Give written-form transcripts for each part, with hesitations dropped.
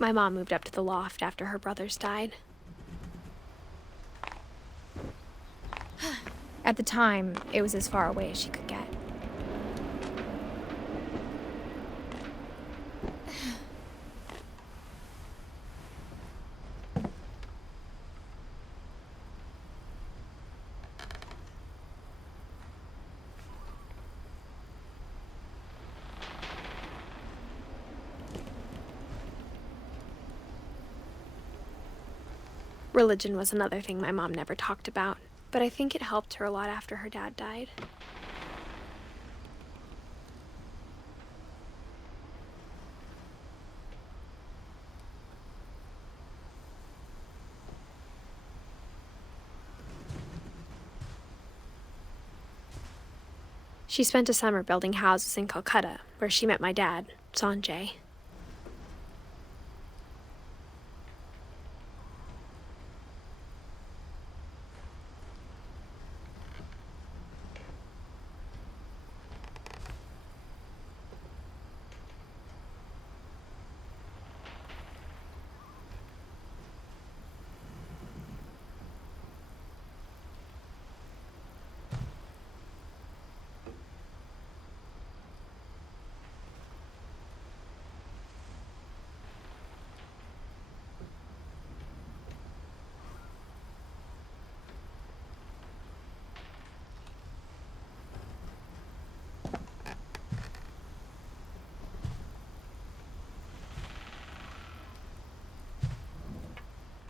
My mom moved up to the loft after her brothers died. At the time, it was as far away as she could get. Religion was another thing my mom never talked about, but I think it helped her a lot after her dad died. She spent a summer building houses in Calcutta, where she met my dad, Sanjay.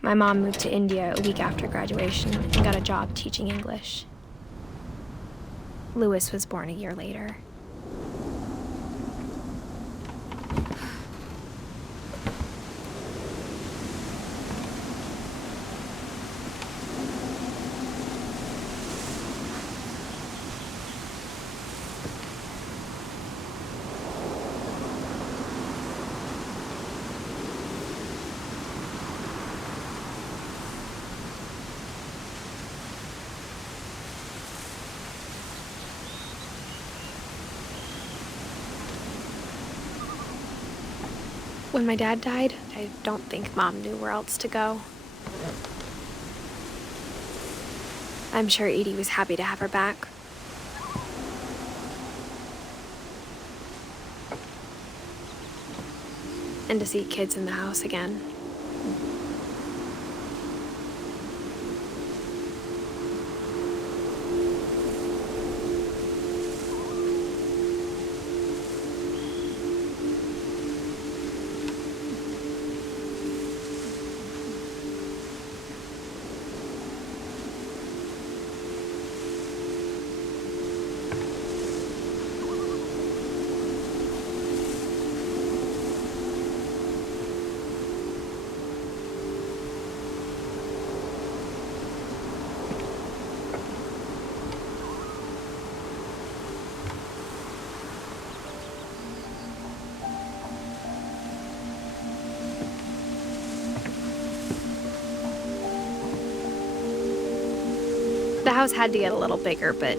My mom moved to India a week after graduation and got a job teaching English. Louis was born a year later. When my dad died, I don't think Mom knew where else to go. I'm sure Edie was happy to have her back. And to see kids in the house again. The house had to get a little bigger, but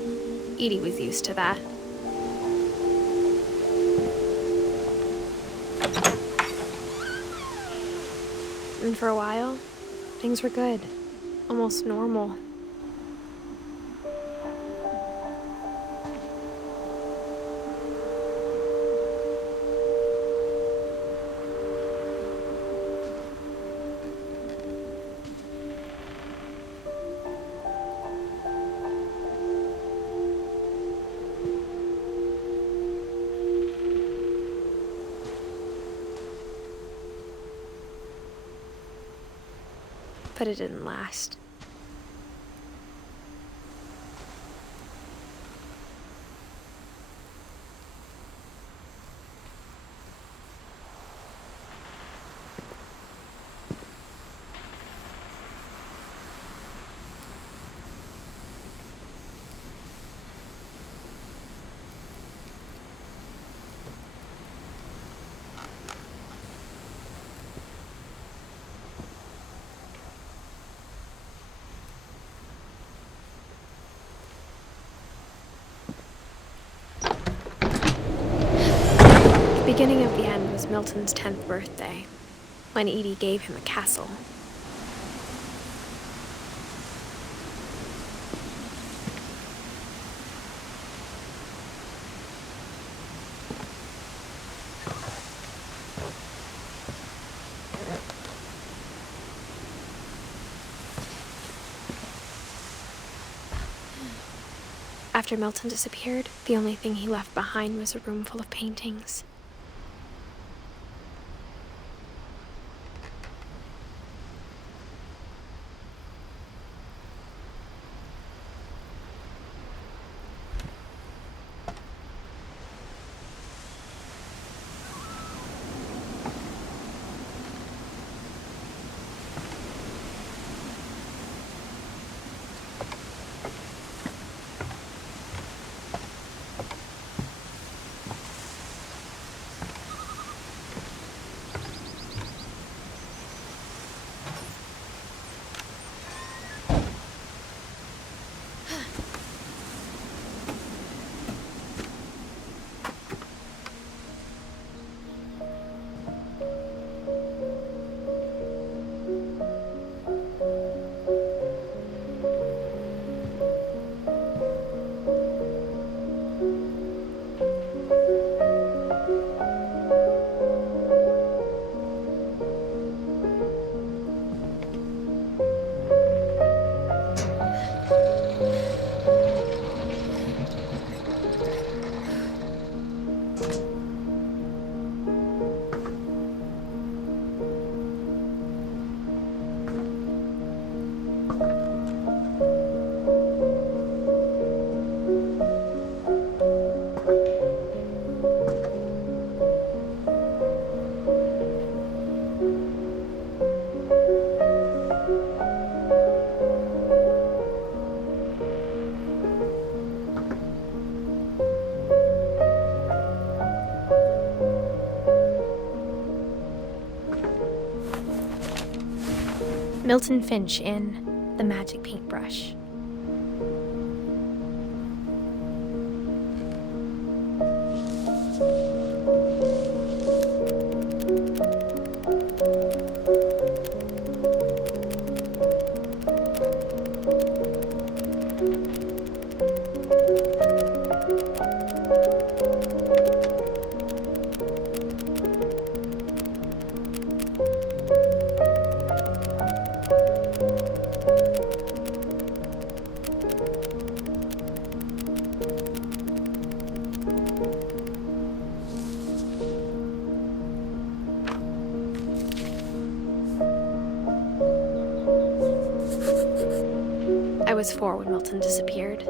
Edie was used to that. And for a while, things were good. Almost normal. But it didn't last. The beginning of the end was Milton's 10th birthday. when Edie gave him a castle. After Milton disappeared, the only thing he left behind was a room full of paintings. Milton Finch in The Magic Paintbrush. I was 4 when Milton disappeared.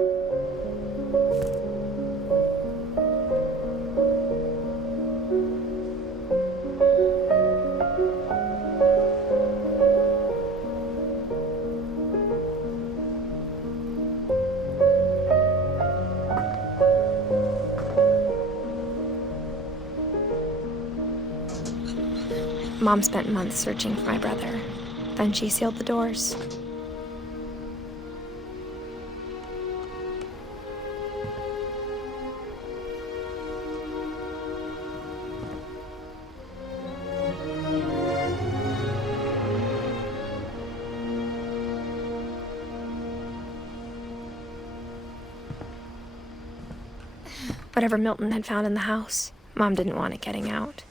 Mom spent months searching for my brother. Then she sealed the doors. Whatever Milton had found in the house, Mom didn't want it getting out.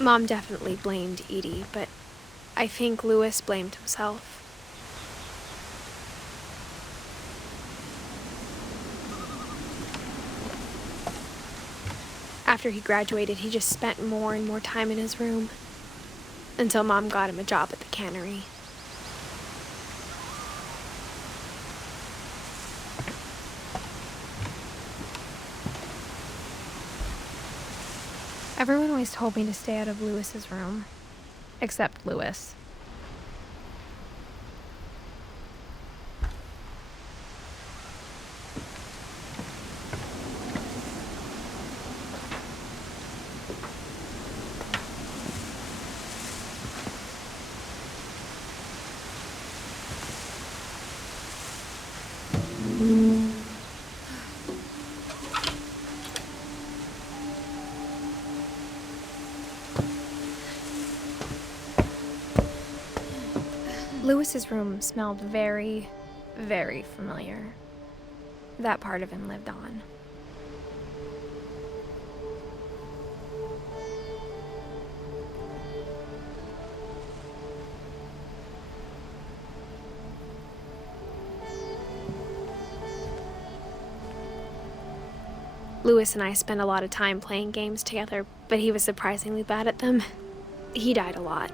Mom definitely blamed Edie, but I think Louis blamed himself. After he graduated, he just spent more and more time in his room, until Mom got him a job at the cannery. Everyone always told me to stay out of Louis's room, except Louis. Lewis's room smelled very, very familiar. That part of him lived on. Lewis and I spent a lot of time playing games together, but he was surprisingly bad at them. He died a lot.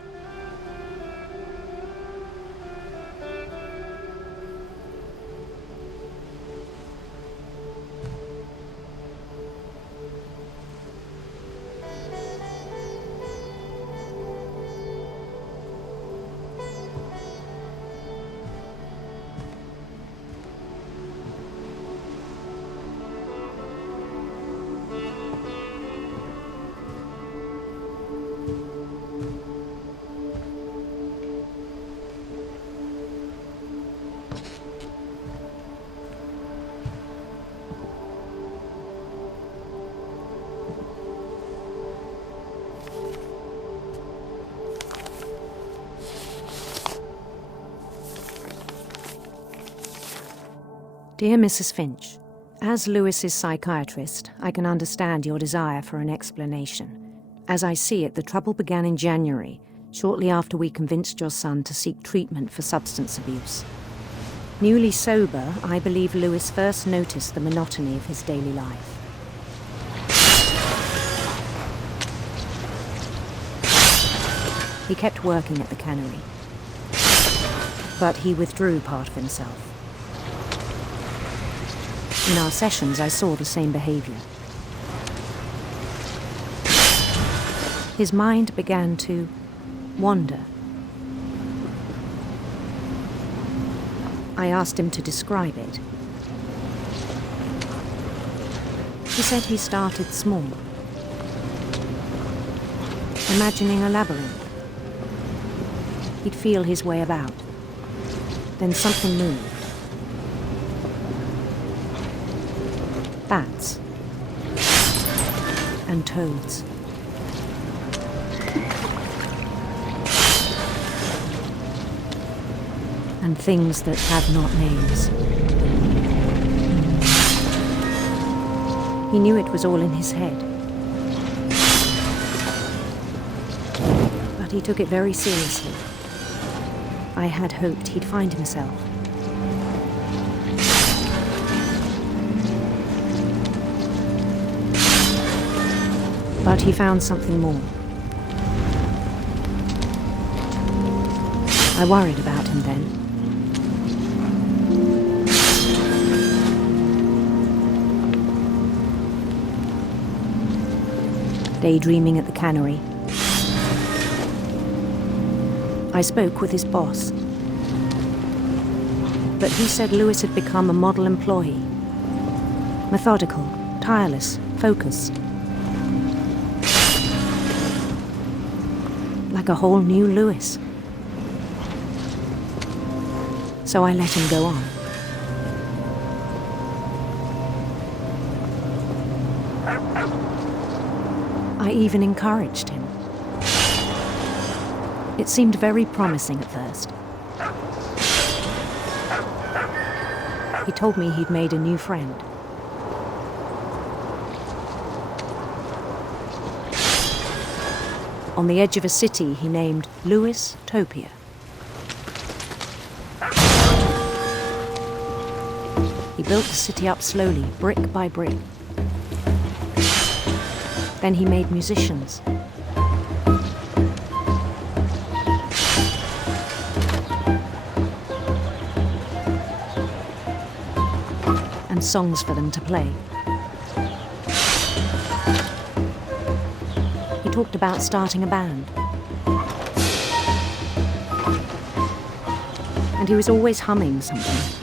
Dear Mrs. Finch, as Lewis's psychiatrist, I can understand your desire for an explanation. As I see it, the trouble began in January, shortly after we convinced your son to seek treatment for substance abuse. Newly sober, I believe Lewis first noticed the monotony of his daily life. He kept working at the cannery, but he withdrew part of himself. In our sessions, I saw the same behavior. His mind began to wander. I asked him to describe it. He said he started small, imagining a labyrinth. He'd feel his way about. Then something moved. Bats and toads. And things that have not names. He knew it was all in his head. But he took it very seriously. I had hoped he'd find himself. But he found something more. I worried about him then. Daydreaming at the cannery, I spoke with his boss. But he said Lewis had become a model employee. Methodical, tireless, focused. Like a whole new Lewis. So I let him go on. I even encouraged him. It seemed very promising at first. He told me he'd made a new friend. On the edge of a city he named Lewis Topia. He built the city up slowly, brick by brick. Then he made musicians. And songs for them to play. He talked about starting a band. And he was always humming something.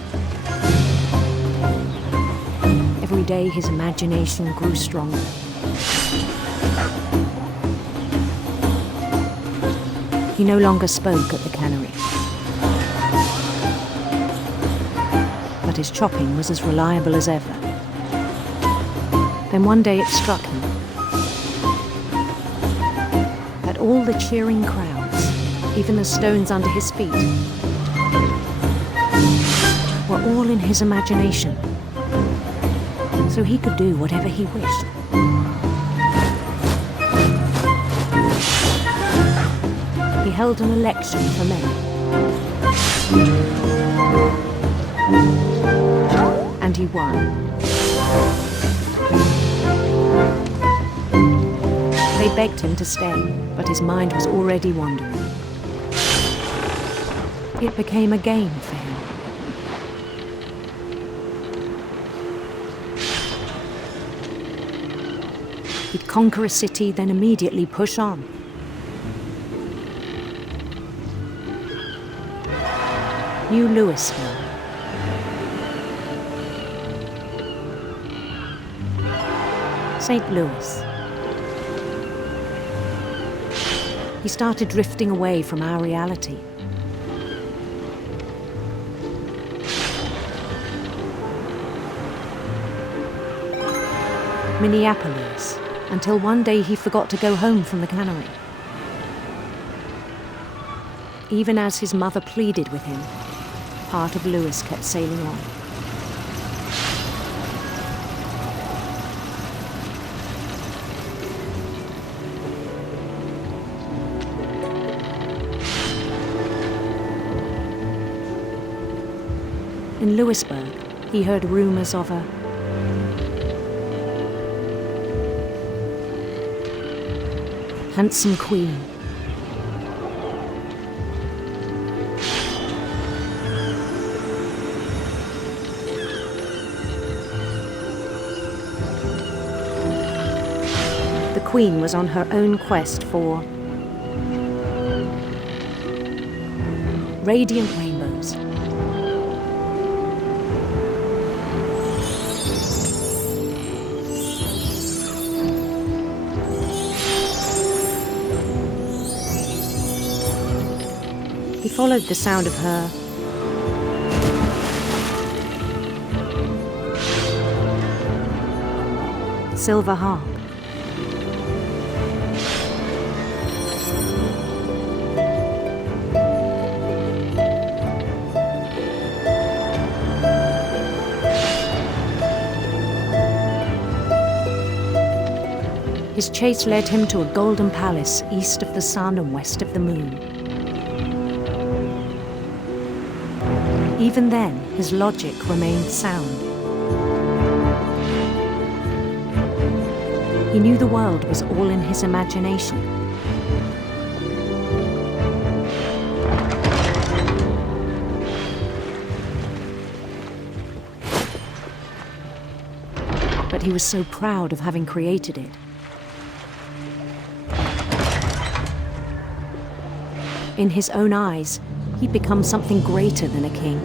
Every day his imagination grew stronger. He no longer spoke at the cannery. But his chopping was as reliable as ever. Then one day it struck him that all the cheering crowds Even the stones under his feet were all in his imagination, so he could do whatever he wished. He held an election for mayor, and he won. They begged him to stay, but his mind was already wandering. It became a game for him. He'd conquer a city, then immediately push on. New Louisville. St. Louis. He started drifting away from our reality. Minneapolis, until one day he forgot to go home from the cannery. Even as his mother pleaded with him, part of Louis kept sailing on. In Louisburg, he heard rumors of a handsome queen. The queen was on her own quest for radiant rainbows. He followed the sound of her silver harp. His chase led him to a golden palace east of the sun and west of the moon. Even then, his logic remained sound. He knew the world was all in his imagination. But he was so proud of having created it. In his own eyes, he'd become something greater than a king.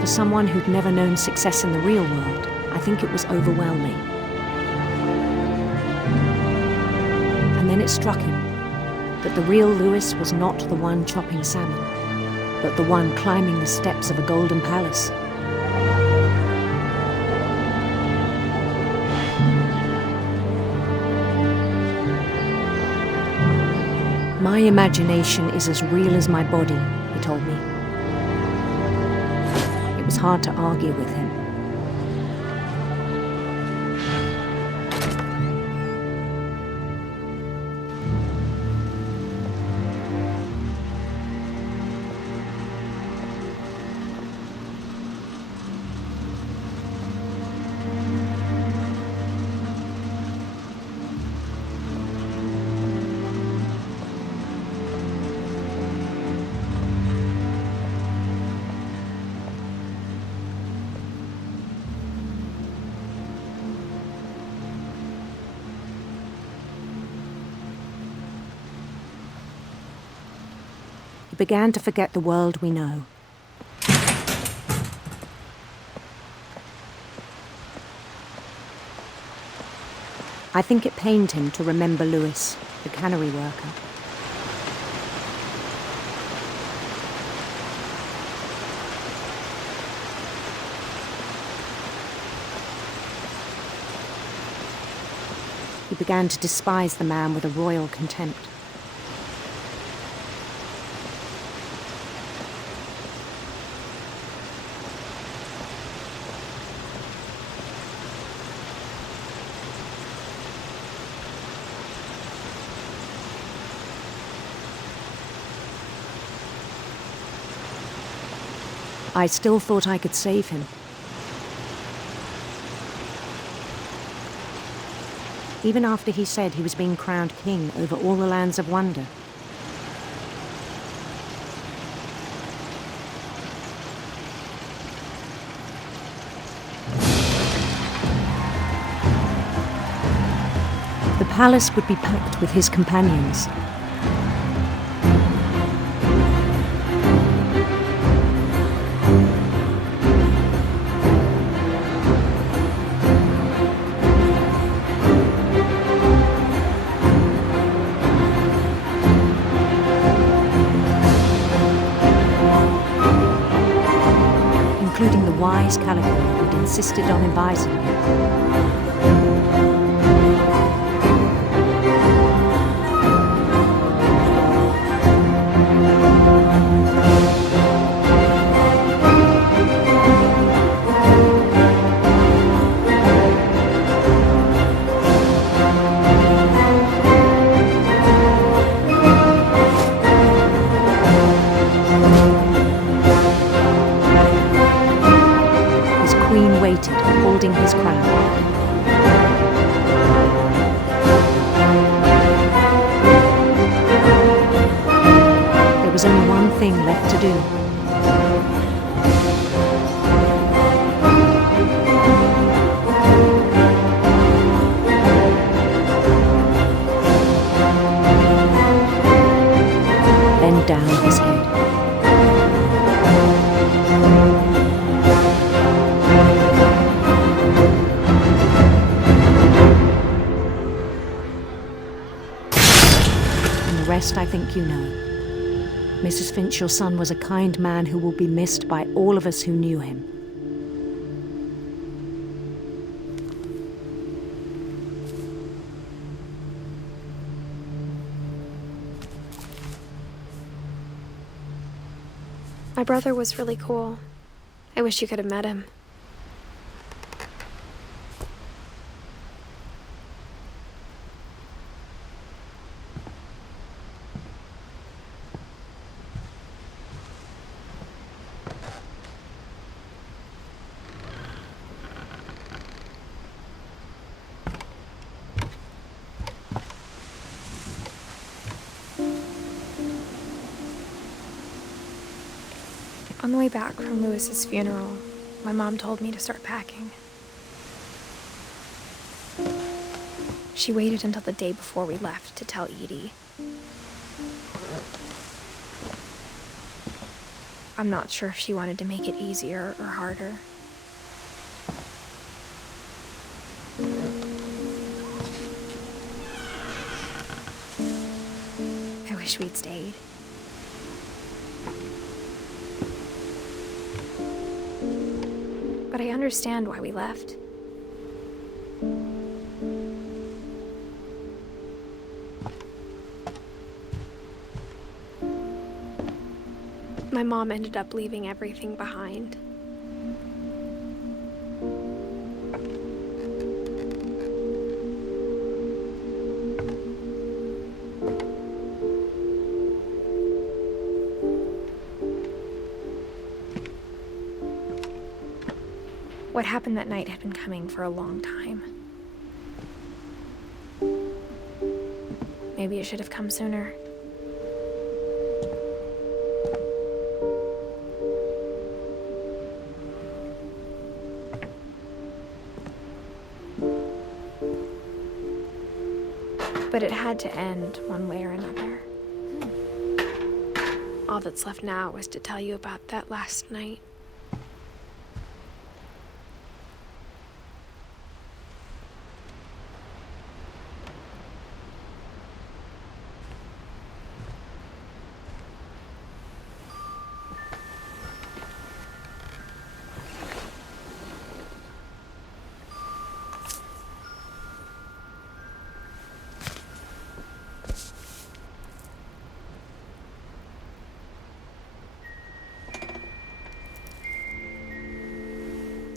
For someone who'd never known success in the real world, I think it was overwhelming. And then it struck him that the real Louis was not the one chopping salmon, but the one climbing the steps of a golden palace. My imagination is as real as my body, he told me. It was hard to argue with him. Began to forget the world we know. I think it pained him to remember Louis, the cannery worker. He began to despise the man with a royal contempt. I still thought I could save him. Even after he said he was being crowned king over all the lands of wonder. The palace would be packed with his companions. Including the wise Caligula who'd insisted on advising me. Holding his crown. There was only one thing left to do. Bend down his head. The rest I think you know. Mrs. Finch, your son was a kind man who will be missed by all of us who knew him. My brother was really cool. I wish you could have met him. On the way back from Lewis's funeral, my mom told me to start packing. She waited until the day before we left to tell Edie. I'm not sure if she wanted to make it easier or harder. I wish we'd stayed. But I understand why we left. My mom ended up leaving everything behind. What happened that night had been coming for a long time. Maybe it should have come sooner. But it had to end one way or another. All that's left now is to tell you about that last night.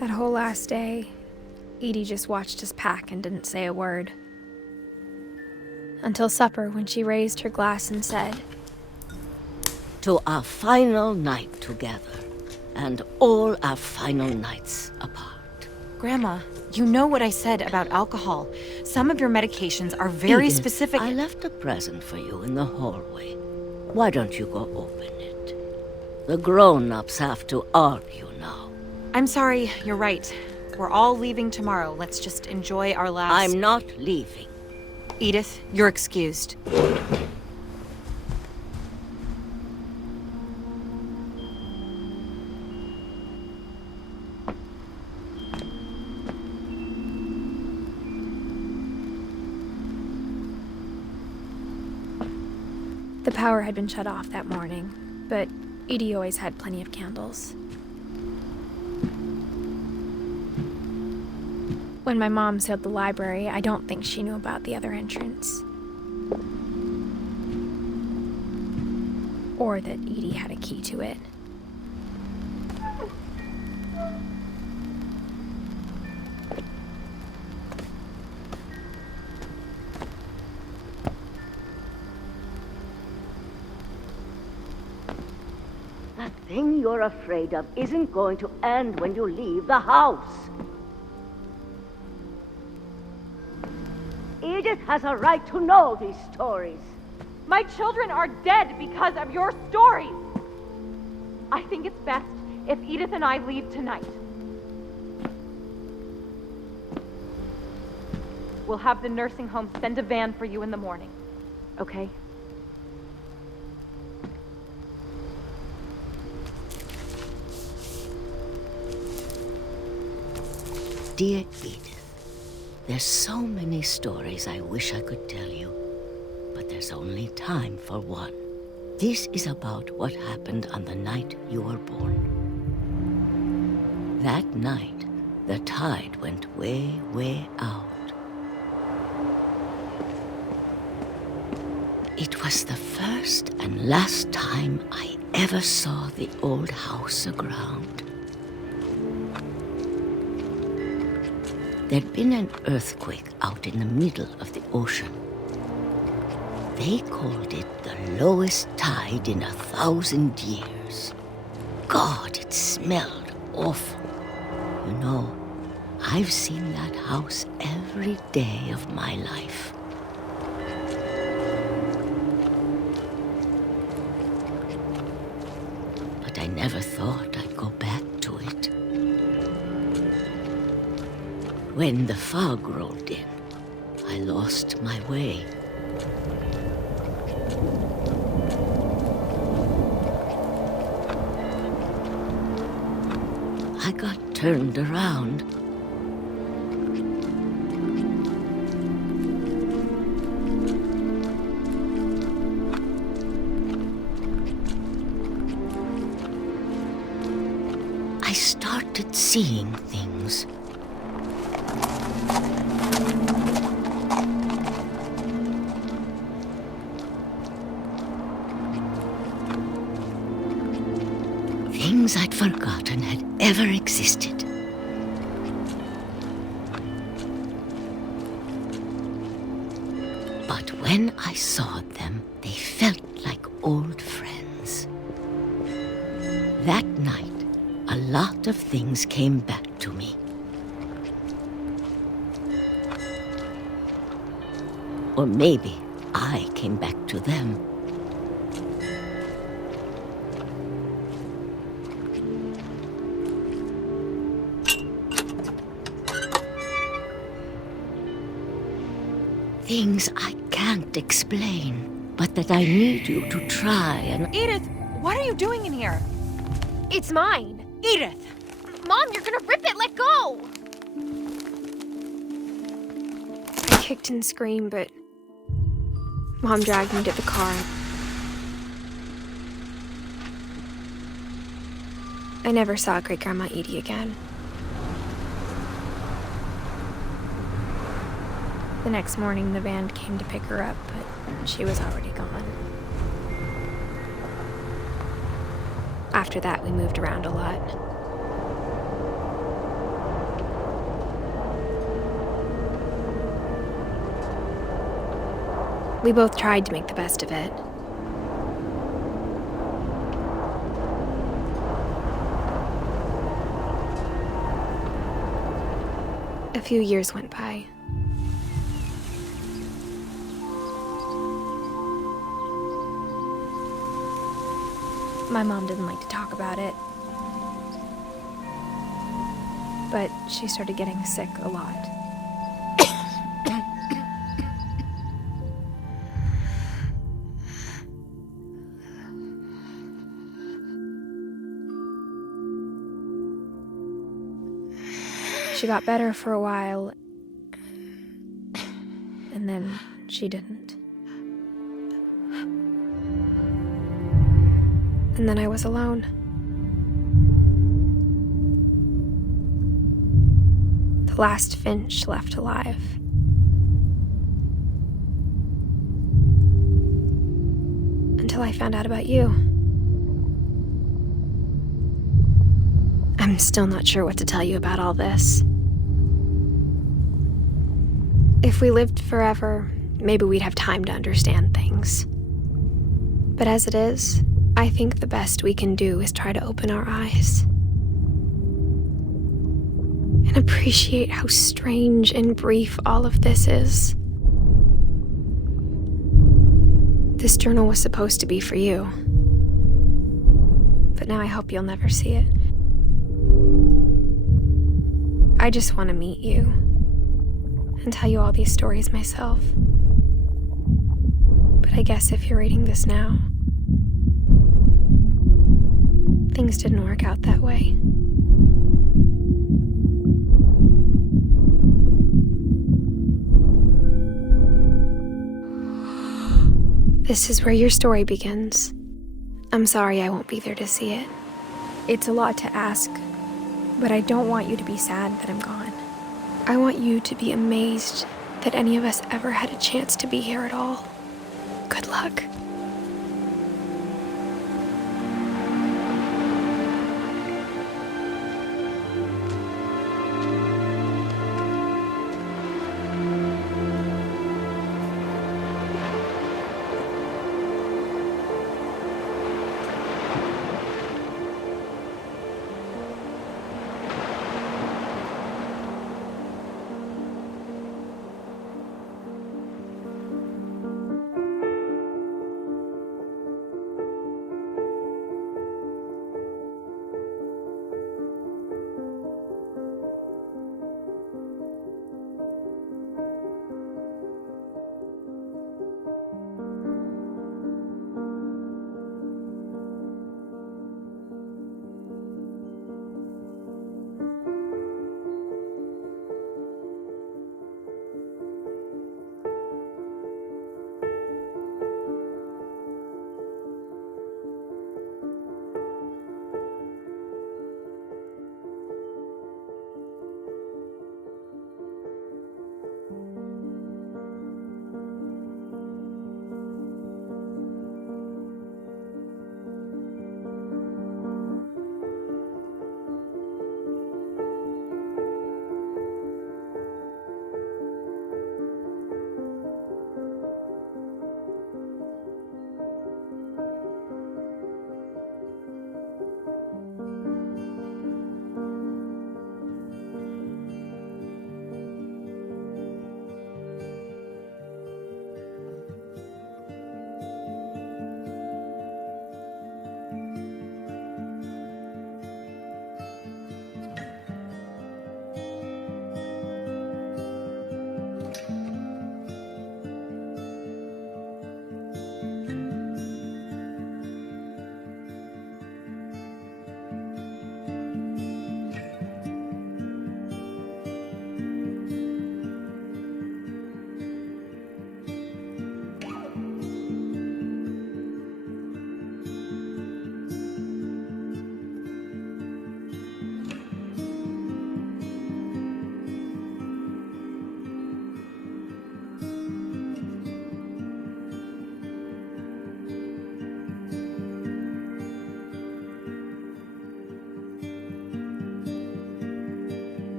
That whole last day, Edie just watched us pack and didn't say a word. Until supper, when she raised her glass and said, "To our final night together, and all our final nights apart." Grandma, you know what I said about alcohol. Some of your medications are very Edith, specific. I left a present for you in the hallway. Why don't you go open it? The grown-ups have to argue now. I'm sorry, you're right. We're all leaving tomorrow. Let's just enjoy our last... I'm not leaving. Edith, you're excused. the power had been shut off that morning, but Edie always had plenty of candles. When my mom sealed the library, I don't think she knew about the other entrance. Or that Edie had a key to it. That thing you're afraid of isn't going to end when you leave the house. Edith has a right to know these stories. My children are dead because of your stories. I think it's best if Edith and I leave tonight. We'll have the nursing home send a van for you in the morning, okay? Dear Edith, there's so many stories I wish I could tell you, but there's only time for one. This is about what happened on the night you were born. That night, the tide went way, way out. It was the first and last time I ever saw the old house aground. There'd been an earthquake out in the middle of the ocean. They called it the lowest tide in 1,000 years. God, it smelled awful. You know, I've seen that house every day of my life. But I never thought I'd go back to it. When the fog rolled in, I lost my way. I got turned around. I started seeing things. Things I'd forgotten had ever existed. But when I saw them, they felt like old friends. That night, a lot of things came back to me. Or maybe I came back to them. Things I can't explain, but that I need you to try and... Edith, what are you doing in here? It's mine! Edith! Mom, you're gonna rip it! Let go! I kicked and screamed, but Mom dragged me to the car. I never saw Great-Grandma Edie again. The next morning, the van came to pick her up, but she was already gone. After that, we moved around a lot. We both tried to make the best of it. A few years went by. My mom didn't like to talk about it, but she started getting sick a lot. She got better for a while, and then she didn't. And then I was alone. The last Finch left alive. Until I found out about you. I'm still not sure what to tell you about all this. If we lived forever, maybe we'd have time to understand things. But as it is, I think the best we can do is try to open our eyes and appreciate how strange and brief all of this is. This journal was supposed to be for you, but now I hope you'll never see it. I just want to meet you and tell you all these stories myself. But I guess if you're reading this now, things didn't work out that way. This is where your story begins. I'm sorry I won't be there to see it. It's a lot to ask, but I don't want you to be sad that I'm gone. I want you to be amazed that any of us ever had a chance to be here at all. Good luck.